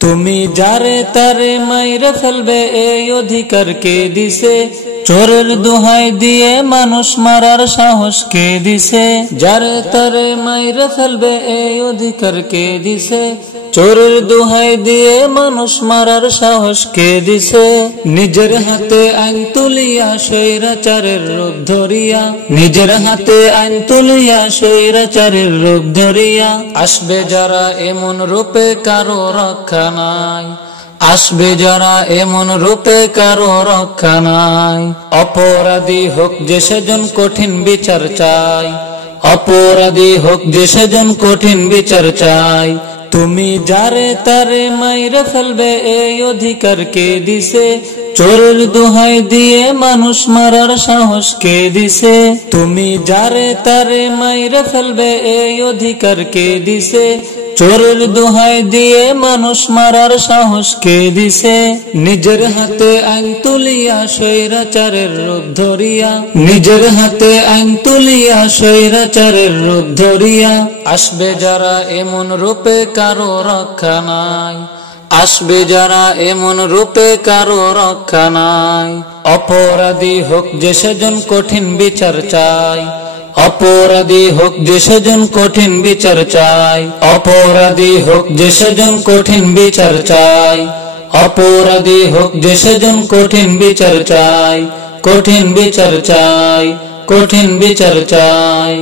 তুমি যারে তারে মাইরে ফেলবে এই অধিকার কে দিছে? চোরের দোহাই দিয়ে মানুষ মারার সাহস কে দিছে? যারে তারে মাইরে ফেলবে এই অধিকার কে দিছে? চোরের দোহাই দিয়ে মানুষ মারার সাহস কে দিছে? নিজের হাতে আইন তুলিয়া স্বৈরাচারের রূপ ধরিয়া, নিজের হাতে আইন তুলিয়া স্বৈরাচারের রূপ ধরিয়া, আসবে যারা এমন রূপে কারো রক্ষা নাই, আসবে যারা এমন রূপে কারো রক্ষা নাই। অপরাধী হোক যে সেজন কঠিন বিচার চাই, অপরাধী হোক যে সেজন কঠিন বিচার চাই। তুমি যারে তারে মাইরে ফেলবে এই অধিকার কে দিছে? চোরের দোহাই দিয়ে মানুষ মারার সাহস কে দিছে? তুমি যারে তারে মাইরে ফেলবে এই অধিকার কে দিছে? চোরের দোহাই দিয়ে মানুষ মারার সাহস কে দিছে? নিজের হাতে আইন তুলিয়া স্বৈরাচারের রূপ ধরিয়া, নিজের হাতে আইন তুলিয়া স্বৈরাচারের রূপ ধরিয়া, আসবে যারা এমন রূপে কারো রক্ষা নাই, আসবে যারা এমন রূপে কারো রক্ষা নাই। অপরাধী হোক যে সেজন কঠিন বিচার চাই, অপরাধী হোক যে সেজন কঠিন বিচার চাই, অপরাধী হোক যে সেজন কঠিন বিচার চাই, অপরাধী হোক যে সেজন কঠিন বিচার চাই, কঠিন বিচার চাই, কঠিন বিচার চাই।